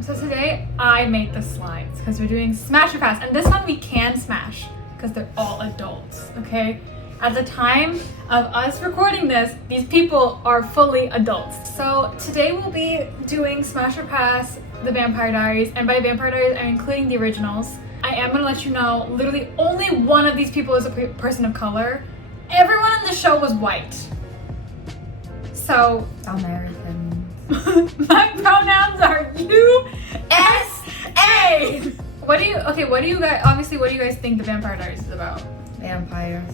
So today I made the slides because we're doing Smash or Pass, and this one we can smash because they're all adults, okay? At the time of us recording this, these people are fully adults. So today we'll be doing Smash or Pass, the Vampire Diaries, and by Vampire Diaries I'm including the originals. I am gonna let you know, literally only one of these people is a person of color. Everyone in the show was white. So, American. my pronouns are USA. What do you guys think the Vampire Diaries is about? Vampires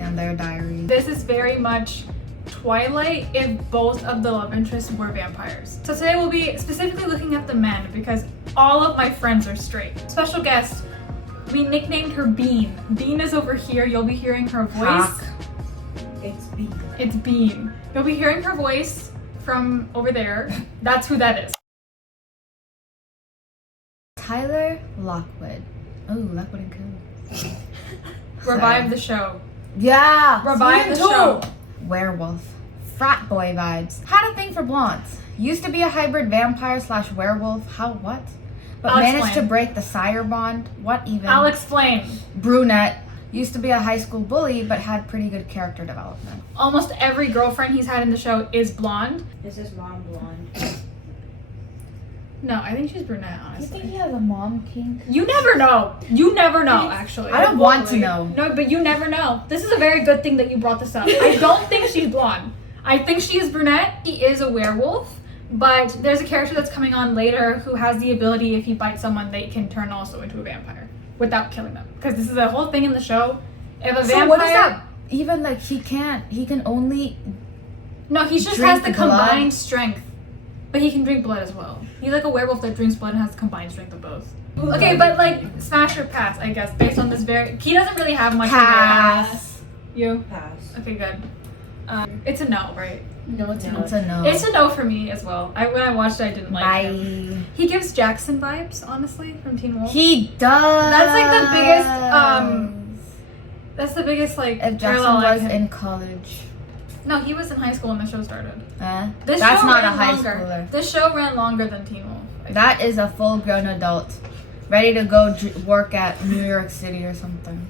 and their diaries. This is very much Twilight if both of the love interests were vampires. So today we'll be specifically looking at the men because all of my friends are straight. Special guest, we nicknamed her Bean. Bean is over here. You'll be hearing her voice. Hawk. It's Bean. It's Bean. You'll be hearing her voice from over there. That's who that is. Tyler Lockwood. Oh, Lockwood and Co. Revive the show. Yeah. Revive the Season show. 2. Werewolf. Frat boy vibes. Had a thing for blondes. Used to be a hybrid vampire / werewolf. What? But I'll managed explain. to break the sire bond. What even? I'll explain. Brunette. Used to be a high school bully, but had pretty good character development. Almost every girlfriend he's had in the show is blonde. Is his mom blonde? No, I think she's brunette, You honestly. think he has a mom kink? You never know. You never know, actually. I don't want to know. No, but you never know. This is a very good thing that you brought this up. I don't think she's blonde. I think she is brunette. She is a werewolf, but there's a character that's coming on later who has the ability, if he bites someone, they can turn also into a vampire without killing them. Because this is a whole thing in the show. If a vampire... So what is that? Even like he can only... No, he just Drink has the blood? combined strength. But he can drink blood as well. He's like a werewolf that drinks blood and has the combined strength of both. Okay, but like, smash or pass, I guess, based on this very... He doesn't really have much Pass. of a... You? Pass. Okay, good. It's a no, right? No, it's It's a no. It's a no for me as well. When I watched it, I didn't like Bye. him. He gives Jackson vibes, honestly, from Teen Wolf. He does. That's like the That's the biggest, like, If parallel Jackson I was can- in college. No, he was in high school when the show started. This That's show not a ran high longer. schooler. This show ran longer than Teen Wolf. I think. That is a full-grown adult, ready to go work at New York City or something.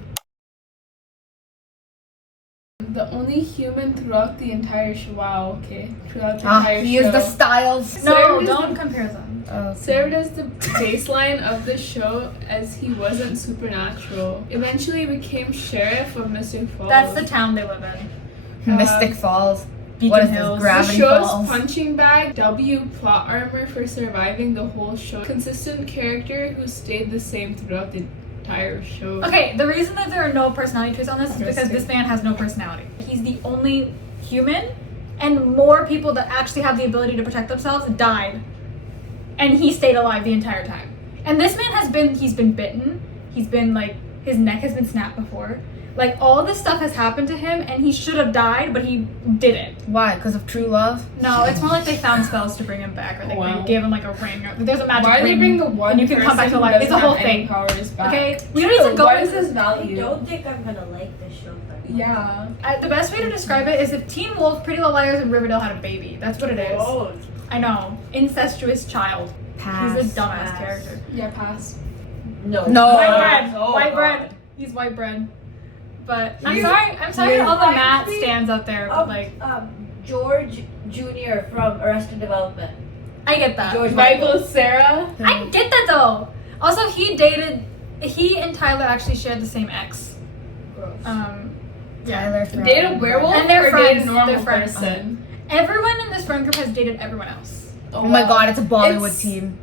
The only human throughout the entire show. Wow, okay. Throughout the entire He show. is the styles. No, Served as don't the- compare them. Served as the baseline of the show as he wasn't supernatural. Eventually became sheriff of Mystic Falls. That's the town they live in. Mystic Falls. Beacon What is Hills. this? The Gravity show's Falls. punching bag, W plot armor for surviving the whole show. Consistent character who stayed the same throughout the entire show. Okay, the reason that there are no personality traits on this is because Interesting. this man has no personality. He's the only human, and more people that actually have the ability to protect themselves died, and he stayed alive the entire time. And this man he's been bitten, he's been like, his neck has been snapped before. Like, all this stuff has happened to him, and he should have died, but he didn't. Why? Because of true love? No, it's more like they found spells to bring him back, or they Wow. gave him like a ring. Or, there's a magic Why ring. they bring the one and you can come back to person life. who It's a whole doesn't have any thing. powers back? Okay, we don't need to go What into is his I value? don't think I'm gonna like this show. Yeah. The best way to describe it is if Teen Wolf, Pretty Little Liars, and Riverdale had a baby. That's what it is. Oh, I know. Incestuous child. Pass. He's a dumbass Pass. character. Yeah, pass. no. No. White bread. Oh, White God. bread. He's white bread. But I'm He's- sorry to all the he's Matt actually, stands out there, but like, George Jr. from Arrested Development. I get that. George Michael Sarah. I get that though. Also, he and Tyler actually shared the same ex. Gross. Tyler from... Date a werewolf And they're or date friends. a normal They're friends. person? Everyone in this friend group has dated everyone else. Oh my god, it's a Bollywood It's- team.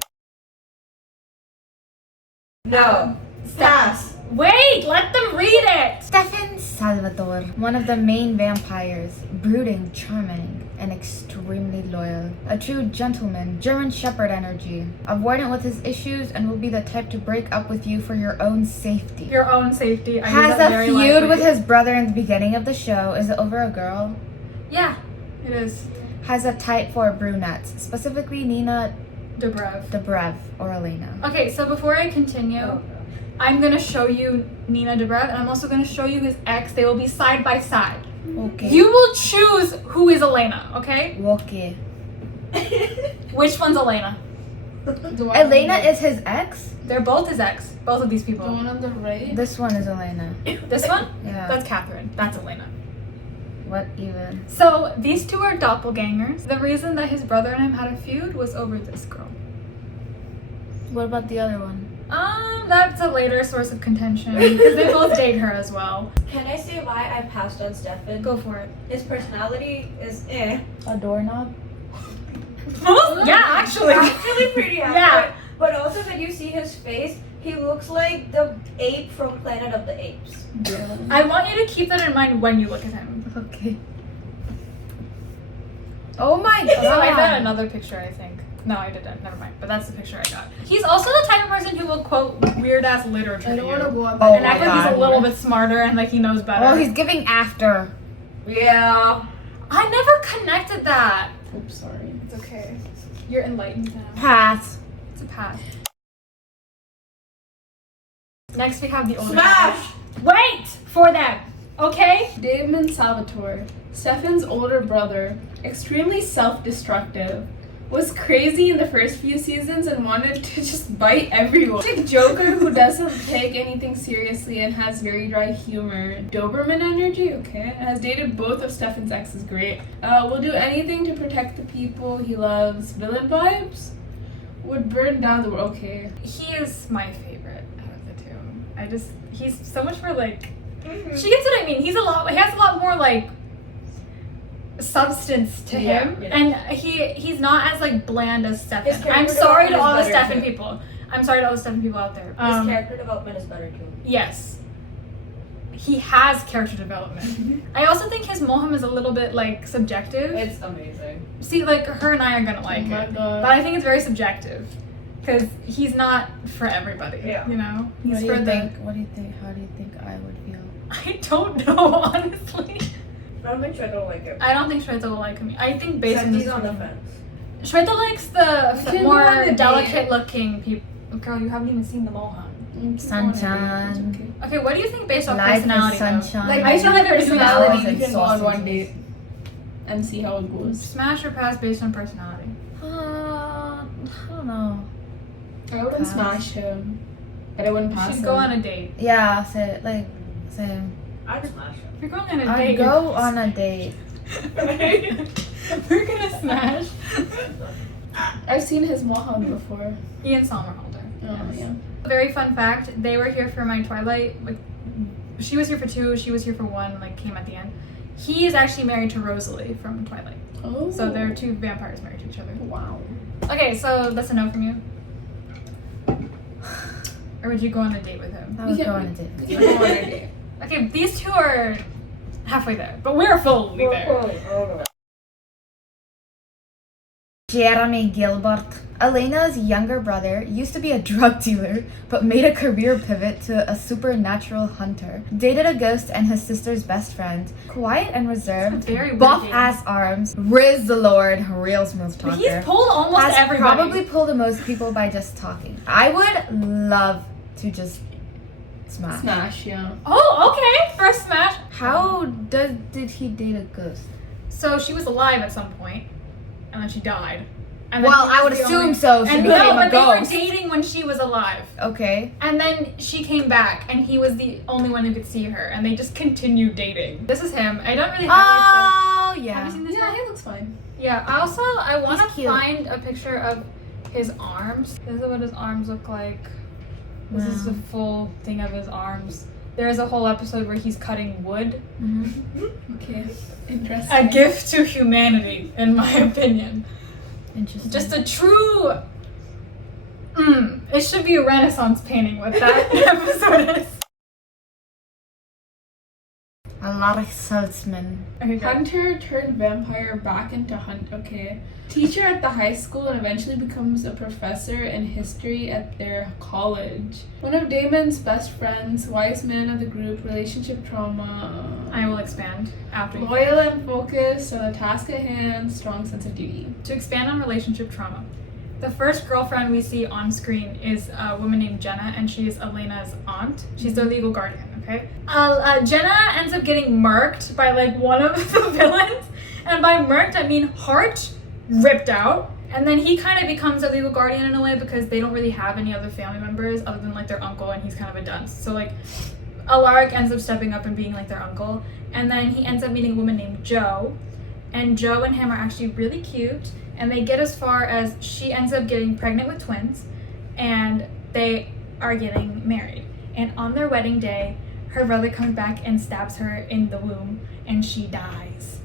No. Pass. Wait, let them read it! Stefan Salvatore, one of the main vampires, brooding, charming, and extremely loyal. A true gentleman, German Shepherd energy, avoidant with his issues, and will be the type to break up with you for your own safety. Your own safety. I use Has that a very feud lightly. with his brother in the beginning of the show. Is it over a girl? Yeah, it is. Has a type for brunettes, specifically Nina Dobrev. Dobrev or Elena. Okay, so before I continue, Oh, I'm gonna show you Nina Dobrev, and I'm also gonna show you his ex. They will be side by side. Okay. You will choose who is Elena, okay? Okay. Which one's Elena? The one Elena on the, is his ex? They're both his ex. Both of these the people. one on the right. This one is Elena. This one? Yeah. That's Catherine. That's Elena. What even? So these two are doppelgangers. The reason that his brother and him had a feud was over this girl. What about the other one? That's a later source of contention because they both date her as well. Can I say why I passed on Stefan? Go for it. His personality is eh. A doorknob? Yeah, actually. Actually pretty accurate. Yeah. But also when you see his face, he looks like the ape from Planet of the Apes. I want you to keep that in mind when you look at him. Okay. Oh my god. So I got another picture, I think. No, I didn't. Never mind. But that's the picture I got. He's also the type of person who will quote weird ass literature I to don't you. want to go on Oh that. And act like he's a little bit smarter and like he knows better. Oh, he's giving after. Yeah. I never connected that. Oops, sorry. It's okay. You're enlightened now. Pass. It's a pass. Next we have the older Smash! Wait for them, okay? Damon Salvatore, Stefan's older brother, extremely self-destructive, was crazy in the first few seasons and wanted to just bite everyone. Like Joker who doesn't take anything seriously and has very dry humor. Doberman energy, okay. Has dated both of Stefan's exes, great. Will do anything to protect the people he loves. Villain vibes? Would burn down the world, okay. He is my favorite out of the two. He's so much more like, she gets what I mean. He has a lot more like substance to Yeah, him, yeah. and he's not as like bland as His Stefan. character I'm sorry to development all the is better, Stefan too. people. I'm sorry to all the Stefan people out there. His character development is better too. Yes. He has character development. I also think his Moham is a little bit like subjective. It's amazing. See, like her and I are gonna like Oh my it, God. but I think it's very subjective because he's not for everybody. Yeah. You know, What he's do you for think? What do you think? How do you think I would feel? I don't know, honestly. I don't think like it. I don't think Shweta will like me. I think based on Except he's this, on the fence. Shweta likes the can go on more a date. delicate looking people. Girl, you haven't even seen the Moham. Sunshine. Okay, what do you think based off Life is personality? though? sunshine. Like, I based on feel the like we're doing personality, that. you can go on one Sausages. date and see how it goes. Smash or pass based on personality? I don't know. I wouldn't Pass. smash him, but I wouldn't pass She'd him. go on a date. Yeah, same. I'd smash him. If you're going on a I'd date, go on a date. we're gonna smash. I've seen his Moham before. Ian Somerhalder. Oh, Yes. yeah. Very fun fact, they were here for my Twilight. Like, she was here for 2, she was here for 1, like came at the end. He is actually married to Rosalie from Twilight. Oh. So they're 2 vampires married to each other. Wow. Okay, so that's a no from you. Or would you go on a date with him? I would We go can- on a date. We can go on a date. Okay, these 2 are halfway there, but we're fully there. Jeremy Gilbert. Elena's younger brother used to be a drug dealer, but made a career pivot to a supernatural hunter. Dated a ghost and his sister's best friend. Quiet and reserved. Very weird Buff dating. ass arms. Riz the Lord. Real smooth talker. He's pulled almost Has everybody. probably pulled the most people by just talking. I would love to just smash. Smash, yeah. Oh, okay. First smash. How did he date a ghost? So she was alive at some point, and then she died. And then Well, he was I would the assume only- so. She And became no, a but they ghost. were dating when she was alive. Okay. And then she came back, and he was the only one who could see her, and they just continued dating. This is him. I don't really have Oh, Have yeah. you seen this Yeah, one? he looks fine. Yeah. I want to He's cute. find a picture of his arms. This is what his arms look like. This is the Wow. full thing of his arms. There is a whole episode where he's cutting wood. Okay. Interesting. A gift to humanity, in my opinion. Interesting. Just a true. It should be a Renaissance painting what that episode is. Alaric Saltzman. Okay, good. Hunter turned vampire back into hunt. Okay. Teacher at the high school and eventually becomes a professor in history at their college. One of Damon's best friends, wise man of the group, relationship trauma. I will expand after you. Loyal and focused on the task at hand, strong sense of duty. To expand on relationship trauma, the first girlfriend we see on screen is a woman named Jenna, and she is Elena's aunt. She's their legal guardian, okay? Jenna ends up getting murked by like one of the villains, and by murked I mean heart ripped out, And then he kind of becomes a legal guardian in a way because they don't really have any other family members other than like their uncle, and he's kind of a dunce. So like Alaric ends up stepping up and being like their uncle. And then he ends up meeting a woman named Jo. And Jo and him are actually really cute. And they get as far as she ends up getting pregnant with twins. And they are getting married. And on their wedding day, her brother comes back and stabs her in the womb. And she dies.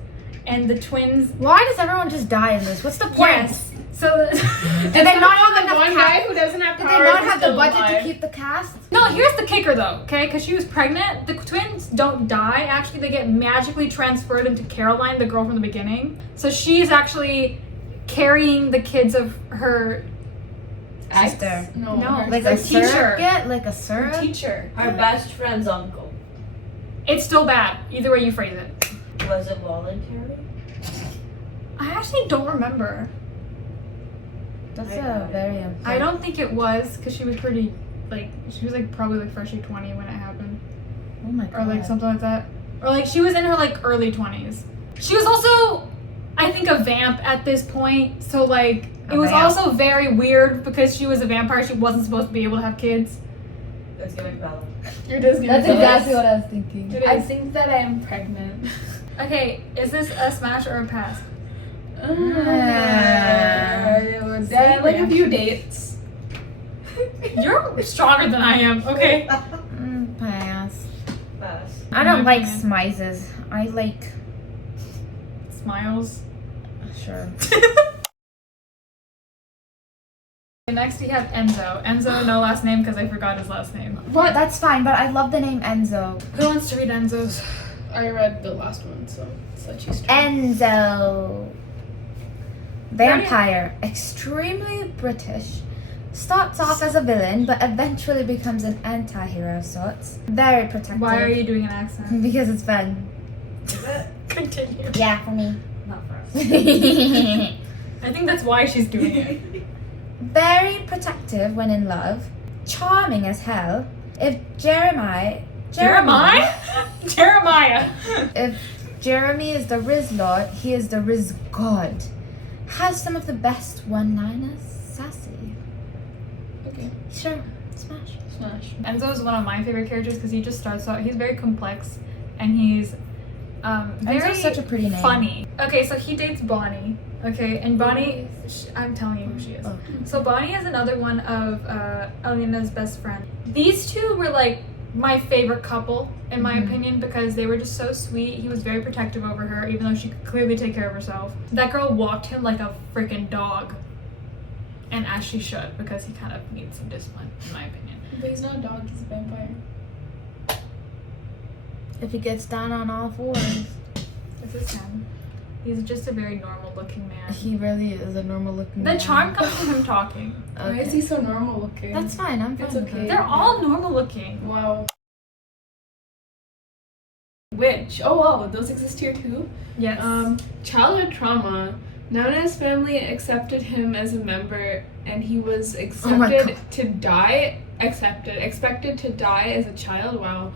And the twins... Why does everyone just die in this? What's the point? Yes. So Did they not have the enough one guy who doesn't have Did powers they not is have the still budget alive. to keep the cast? no, here's the kicker though, okay? Because she was pregnant. The twins don't die. Actually, they get magically transferred into Caroline, the girl from the beginning. So she's actually carrying the kids of her Sister. No, No, her Like The a teacher. surrogate? Like a surrogate? teacher. Her best friend's uncle. It's still bad, either way you phrase it. Was it voluntary? I actually don't remember. That's a very I don't think it was, because she was pretty, like, she was like probably like freshly 20 when it happened. Oh my god. Or like something like that. Or like she was in her like early 20s. She was also, I think, a vamp at this point. So like it was vamp. also very weird because she was a vampire. She wasn't supposed to be able to have kids. That's giving balance. You're just gonna That's say exactly this. what I was thinking. Did I think that I am pregnant? Okay, is this a smash or a pass? Like a few dates. You're stronger than I am. Okay. Pass. Pass. I don't My like opinion. smizes. I like... Smiles. Sure. Next we have Enzo. Enzo, no last name because I forgot his last name. What? That's fine, but I love the name Enzo. Who wants to read Enzo's? I read the last one, so it's like she's Enzo. Vampire. Extremely British. Starts off as a villain, but eventually becomes an anti-hero of sorts. Very protective. Why are you doing an accent? Because it's fun. Is it? Continue. Yeah, for me. Not for us. I think that's why she's doing it. Very protective when in love. Charming as hell. If Jeremiah. Jeremiah. If Jeremy is the Riz Lord, he is the Riz God. Has some of the best one-liners. Sassy. Okay. Sure. Smash. Smash. Enzo is one of my favorite characters because he just starts out. He's very complex, and he's very Enzo's such a pretty name. funny. Okay, so he dates Bonnie. Okay, and Bonnie, I'm telling you who she is. Oh. So Bonnie is another one of Alina's best friend. These two were like my favorite couple in my opinion because they were just so sweet. He was very protective over her, even though she could clearly take care of herself. That girl walked him like a freaking dog, and as she should, because he kind of needs some discipline, in my opinion. But he's not a dog, he's a vampire. If he gets down on all fours. This is him. He's just a very normal looking man. He really is a normal looking The man. charm comes from him talking. Why is he so normal looking? That's fine, I'm fine It's with okay. it. They're all normal looking. Wow. Which, oh wow, those exist here too? Yes. Childhood trauma. Nana's family accepted him as a member and he was Oh my expected to die as a child, wow.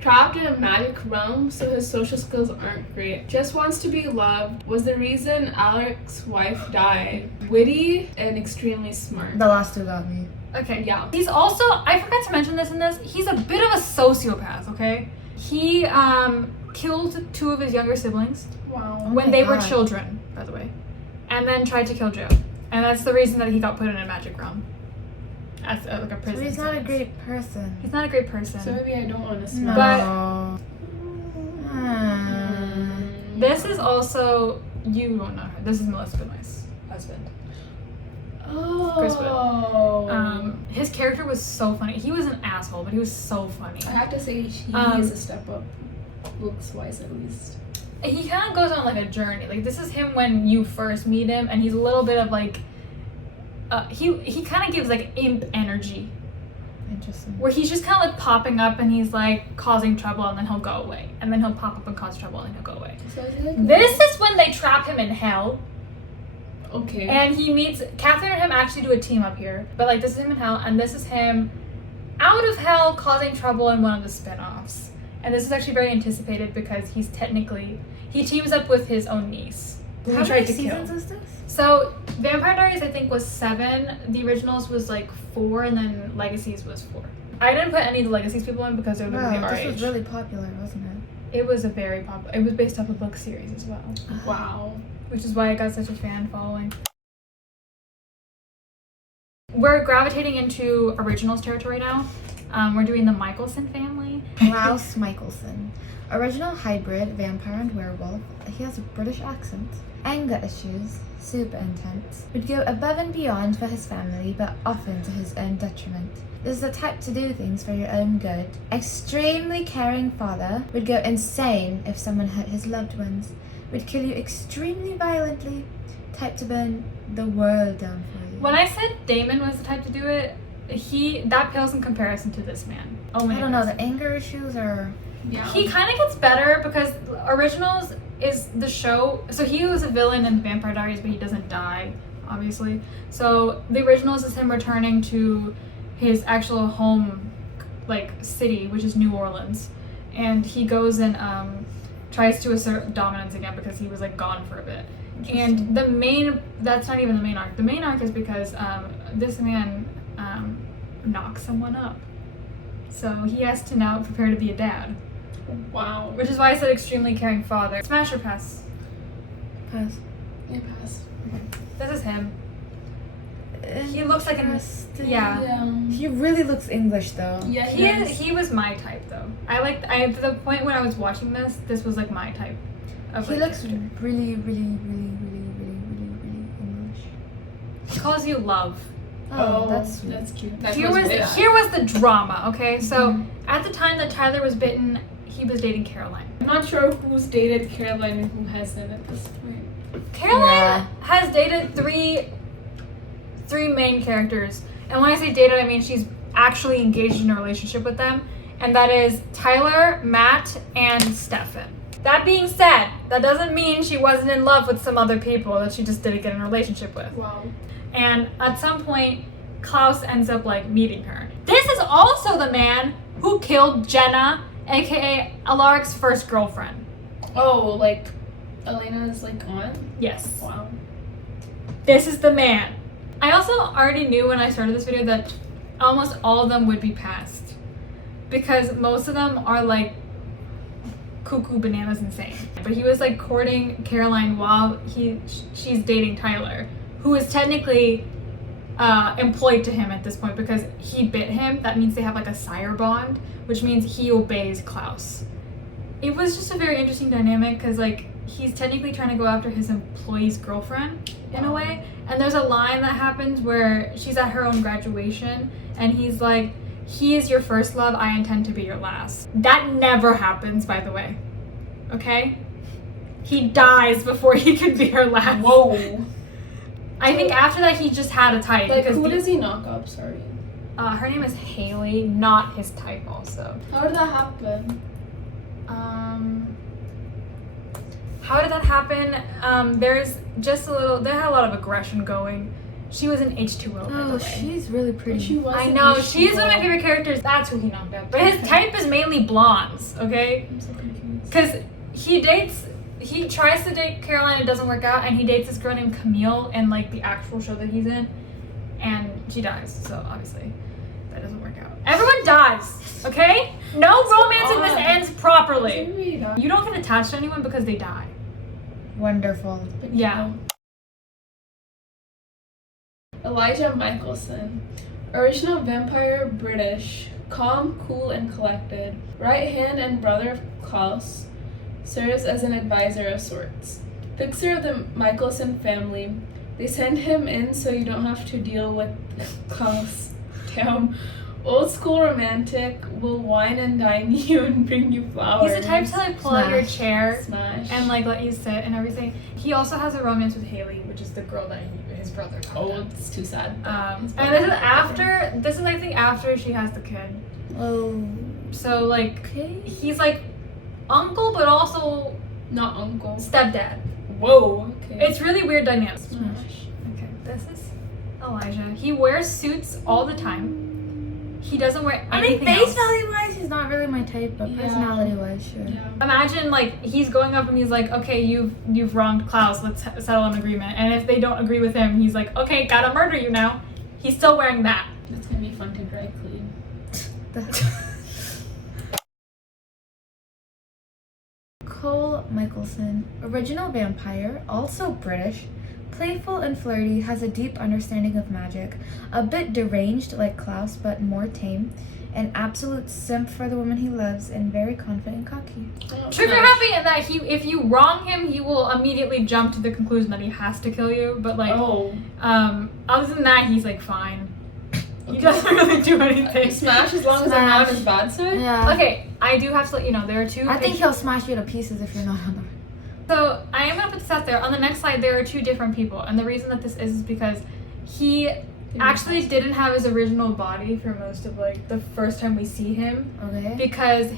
Trapped in a magic realm, so his social skills aren't great. Just wants to be loved was the reason Alaric's wife died. Witty and extremely smart. The last two got me. Okay. Yeah. He's also, I forgot to mention this in this, he's a bit of a sociopath, okay? He killed two of his younger siblings Wow. when my they were God. children, by the way. And then tried to kill Jo. And that's the reason that he got put in a magic realm. As like a So prison. he's not a sentence. great person. He's not a great person. So maybe I don't want to No. smell. Hmm. This is also, you won't know her. This is Melissa Benoist's husband. Oh. His character was so funny. He was an asshole, but he was so funny. I have to say he Um, is a step up, looks wise at least. He kind of goes on like a journey. Like this is him when you first meet him, and he's a little bit of like, he kind of gives like imp energy, Interesting. where he's just kind of like popping up and he's like causing trouble, and then he'll go away, and then he'll pop up and cause trouble, and then he'll go away. So is he like This is when they trap him in hell. okay. And he meets Catherine and him actually do a team up here. But like this is him in hell, and this is him out of hell causing trouble in one of the spin-offs. And this is actually very anticipated because he teams up with his own niece. who How tried many to kill. seasons is this? So Vampire Diaries I think was 7. The originals was like 4, and then Legacies was 4. I didn't put any of the Legacies people in because they're literally Wow, our this age. was really popular, wasn't it? It was a very popular. It was based off a book series as well, Wow. which is why it got such a fan following. We're gravitating into originals territory now. We're doing the Mikaelson family. Klaus Mikaelson. Original hybrid vampire and werewolf. He has a British accent. Anger issues, super intense. Would go above and beyond for his family, but often to his own detriment. Is the type to do things for your own good. Extremely caring father. Would go insane if someone hurt his loved ones. Would kill you extremely violently. Type to burn the world down for you. When I said Damon was the type to do it, that pales in comparison to this man. Oh my I don't know, goodness. the anger issues are... Yeah. He kind of gets better because Originals is the show. So he was a villain in Vampire Diaries, but he doesn't die, obviously. So the Originals is him returning to his actual home, like, city, which is New Orleans. And he goes and tries to assert dominance again because he was, like, gone for a bit. And that's not even the main arc. The main arc is because this man knocks someone up. So he has to now prepare to be a dad. Wow. Which is why I said extremely caring father. Smash or pass? Pass. Yeah, pass. This is him. He looks like an... Interesting. Yeah. He really looks English though. Yeah, He was my type though. To the point when I was watching this was like my type of He like, looks character. really English. He calls you love. Oh, that's sweet. that's cute. Here was the drama, okay? So at the time that Tyler was bitten, he was dating Caroline. I'm not sure who's dated Caroline and who hasn't at this point. Caroline has dated three main characters. And when I say dated, I mean she's actually engaged in a relationship with them. And that is Tyler, Matt, and Stefan. That being said, that doesn't mean she wasn't in love with some other people that she just didn't get in a relationship with. Wow. And at some point, Klaus ends up like meeting her. This is also the man who killed Jenna, aka Alaric's first girlfriend. Oh, like Elena's like aunt? Yes. Wow. This is the man. I also already knew when I started this video that almost all of them would be passed. Because most of them are like cuckoo bananas insane. But he was like courting Caroline while she's dating Tyler, who is technically employed to him at this point because he bit him. That means they have like a sire bond, which means he obeys Klaus. It was just a very interesting dynamic because like he's technically trying to go after his employee's girlfriend in a way. And there's a line that happens where she's at her own graduation and he's like, "He is your first love, I intend to be your last." That never happens, by the way. Okay? He dies before he can be her last. Whoa. I think after that he just had a type. Like, because who does he knock up? Sorry. her name is Haley, not his type also. How did that happen? How did that happen? There's just they had a lot of aggression going. She was an H2O, by the Oh, way. she's really pretty. She was. I know, she's one of my favorite characters. That's who he knocked up. But his type is mainly blondes, okay? I'm so confused. Because he tries to date Caroline, it doesn't work out, and he dates this girl named Camille in like the actual show that he's in, and she dies. So obviously, that doesn't work out. Everyone dies, okay? No romance in this ends properly. You don't get attached to anyone because they die. Wonderful. Yeah. Elijah Mikaelson. Original vampire, British. Calm, cool, and collected. Right hand and brother of Klaus. Serves as an advisor of sorts. Fixer of the Mikaelson family. They send him in so you don't have to deal with Klaus. Damn. Old school romantic, will wine and dine you and bring you flowers. He's the type to like pull out your chair Smash. and like let you sit and everything. He also has a romance with Haley, which is the girl that his brother knocked Oh, up. it's too sad. And this is I think after she has the kid. Oh. So like Okay. he's like uncle but also Not uncle. stepdad. Whoa. Okay. It's really weird dynamic. Smash. Okay, this is Elijah. He wears suits all the time. he doesn't wear I mean, anything face else. value wise, he's not really my type, but Yeah. personality wise, sure. Yeah. Imagine like he's going up and he's like, okay, you've wronged Klaus. Let's settle an agreement. And if they don't agree with him, he's like, okay, gotta murder you now. He's still wearing that. It's gonna be fun to dry clean. Cole Mikaelson, original vampire, also British, playful and flirty, has a deep understanding of magic, a bit deranged like Klaus but more tame, an absolute simp for the woman he loves, and very confident and cocky. Trigger happy in that if you wrong him, he will immediately jump to the conclusion that he has to kill you. But like, other than that, he's like fine. He doesn't really do anything. Smash as long as I'm not on his bad side. Yeah. Okay, I do have to let you know there are two. I think he'll smash you to pieces if you're not on there. So I am gonna put this out there. On the next slide, there are two different people, and the reason that this is because he actually didn't have his original body for most of like the first time we see him, Okay. because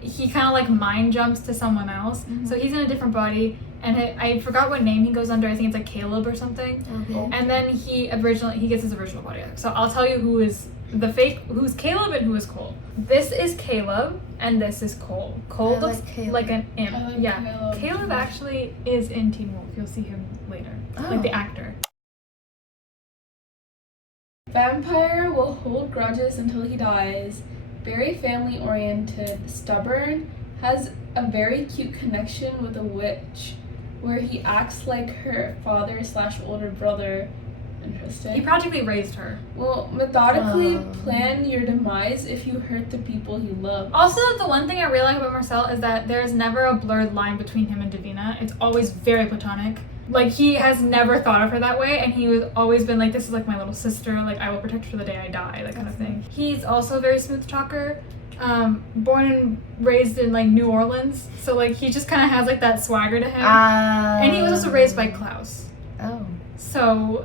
he kind of like mind jumps to someone else. Mhm. So he's in a different body, and I forgot what name he goes under. I think it's like Caleb or something. Okay. And then he gets his original body back. So I'll tell you who's Caleb and who is Cole. This is Caleb and this is Cole. Cole I looks like Caleb. like an imp. I like Yeah. Caleb actually is in Teen Wolf. You'll see him later. Like the Oh. actor. Vampire will hold grudges until he dies. Very family oriented, stubborn, has a very cute connection with a witch where he acts like her father / older brother. Interesting. He practically raised her. Will methodically Oh. plan your demise if you hurt the people you love. Also, the one thing I really like about Marcel is that there's never a blurred line between him and Davina. It's always very platonic. Like, he has never thought of her that way, and he was always been like, this is like my little sister, like, I will protect her the day I die, that kind of thing. He's also a very smooth talker, born and raised in, like, New Orleans, so, like, he just kind of has, like, that swagger to him. And he was also raised by Klaus. Oh. So,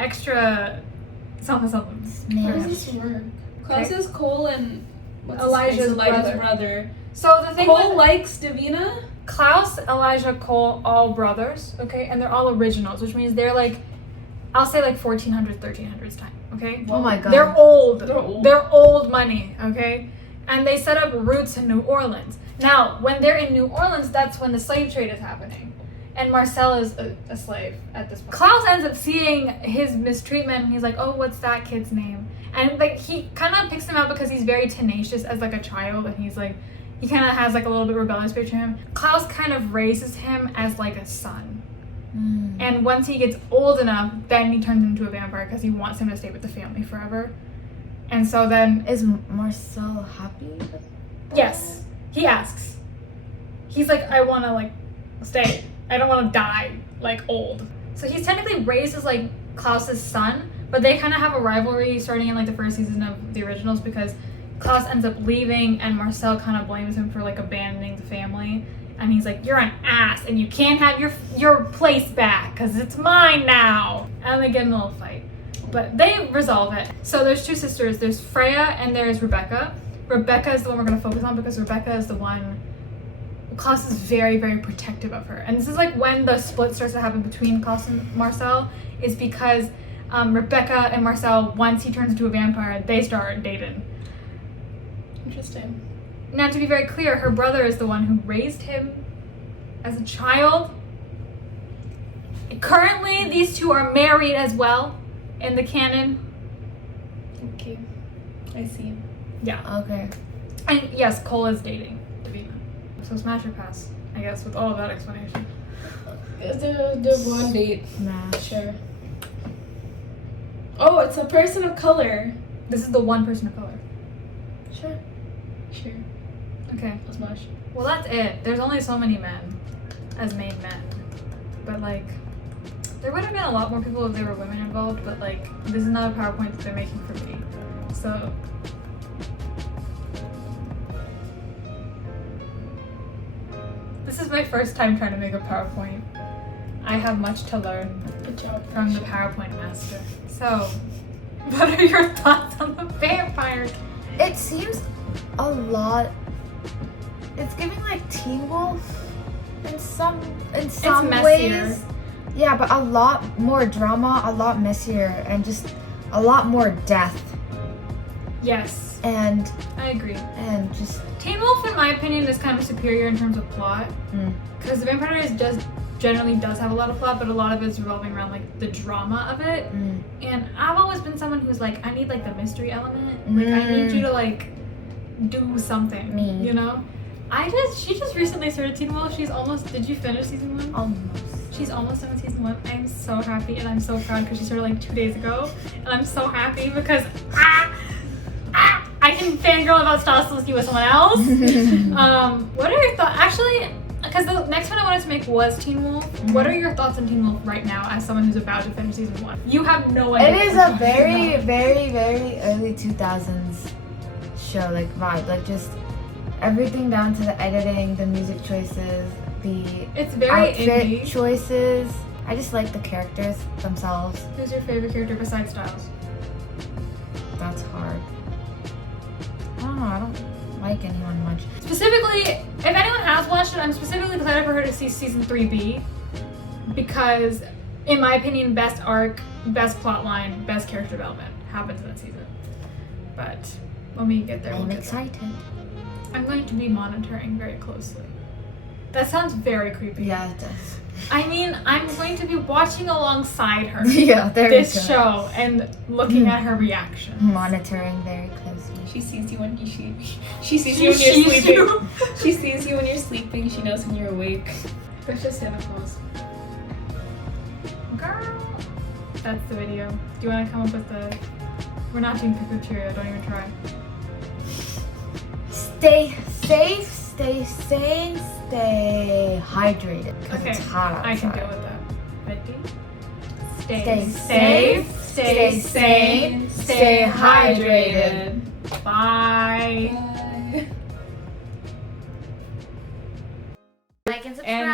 extra something. How does this work? Klaus is Cole and what's Elijah's his face? brother. brother. So, the thing Cole with likes Davina? Klaus, Elijah, Cole, all brothers, okay? And they're all originals, which means they're like, I'll say like 1400s, 1300s time, okay? Oh my god. They're old. They're old. They're old money, okay? And they set up roots in New Orleans. Now, when they're in New Orleans, that's when the slave trade is happening. And Marcel is a slave at this point. Klaus ends up seeing his mistreatment, and he's like, oh, what's that kid's name? And like, he kind of picks him out because he's very tenacious as like a child, and he's like, he kind of has like a little bit rebellious spirit to him. Klaus kind of raises him as like a son. Mm. And once he gets old enough, then he turns into a vampire because he wants him to stay with the family forever. And so then, Is Marcel happy with that? yes, he asks. He's like, I want to like stay. I don't want to die like old. So he's technically raised as like Klaus's son, but they kind of have a rivalry starting in like the first season of the originals because Klaus ends up leaving and Marcel kind of blames him for like abandoning the family. And he's like, you're an ass and you can't have your place back because it's mine now. And they get in a little fight. But they resolve it. So there's two sisters. There's Freya and there's Rebecca. Rebecca is the one we're going to focus on because Rebecca is the one... Klaus is very, very protective of her. And this is like when the split starts to happen between Klaus and Marcel is because Rebecca and Marcel, once he turns into a vampire, they start dating. Interesting. Now, to be very clear, her brother is the one who raised him as a child. Currently, these two are married as well in the canon. Okay. I see. Yeah. Okay. And yes, Cole is dating Davina. So smash or pass, I guess, with all of that explanation. The one date. Smash. Sure. Oh, it's a person of color. This is the one person of color. Sure. Sure. Okay. I'll smash. Well, that's it. There's only so many men as main men. But, like, there would have been a lot more people if there were women involved, but, like, this is not a PowerPoint that they're making for me. So... This is my first time trying to make a PowerPoint. I have much to learn Good job. from the PowerPoint master. So, what are your thoughts on the vampire? It seems a lot. It's giving like Teen Wolf in some messier. ways. Yeah, but a lot more drama, a lot messier, and just a lot more death Yes, and I agree. just Teen Wolf, in my opinion, is kind of superior in terms of plot. Because The Vampire Diaries generally does have a lot of plot, but a lot of it is revolving around like the drama of it. And I've always been someone who's like, I need like the mystery element. Like I need you to like do something. You know? She just recently started Teen Wolf. She's almost. Did you finish season 1? almost. She's almost done with season 1. I'm so happy and I'm so proud because she started like 2 days ago, and I'm so happy because I can fangirl about Starsky with someone else. What are your thoughts? Actually, because the next one I wanted to make was Teen Wolf. What are your thoughts on Teen Wolf right now as someone who's about to finish season 1? You have no idea. It is a very, very, very early 2000s show, like vibe, like just everything down to the editing, the music choices, it's very outfit indie. choices. I just like the characters themselves. Who's your favorite character besides Styles? That's hard. I don't know. I don't like anyone much. Specifically, if anyone has watched it, I'm specifically excited for her to see season 3B because, in my opinion, best arc, best plotline, best character development happens in that season. But when we get there, I'm we'll get excited. there. I'm going to be monitoring very closely. That sounds very creepy. Yeah, it does. I mean, I'm going to be watching alongside her Yeah, there this we go. show and looking at her reaction. Monitoring very closely. She sees you when you sleep. She sees you when you're sleeping. She sees you when you're sleeping. She knows when you're awake. Let's just stand up close. Girl. That's the video. Do you want to come up with the... We're not doing pick the Cheerio. Don't even try. Stay safe, stay sane, stay hydrated. Because Okay, it's hot outside. I can deal with that. Ready? Stay safe, stay stay sane, stay hydrated. Bye. Bye. Like and And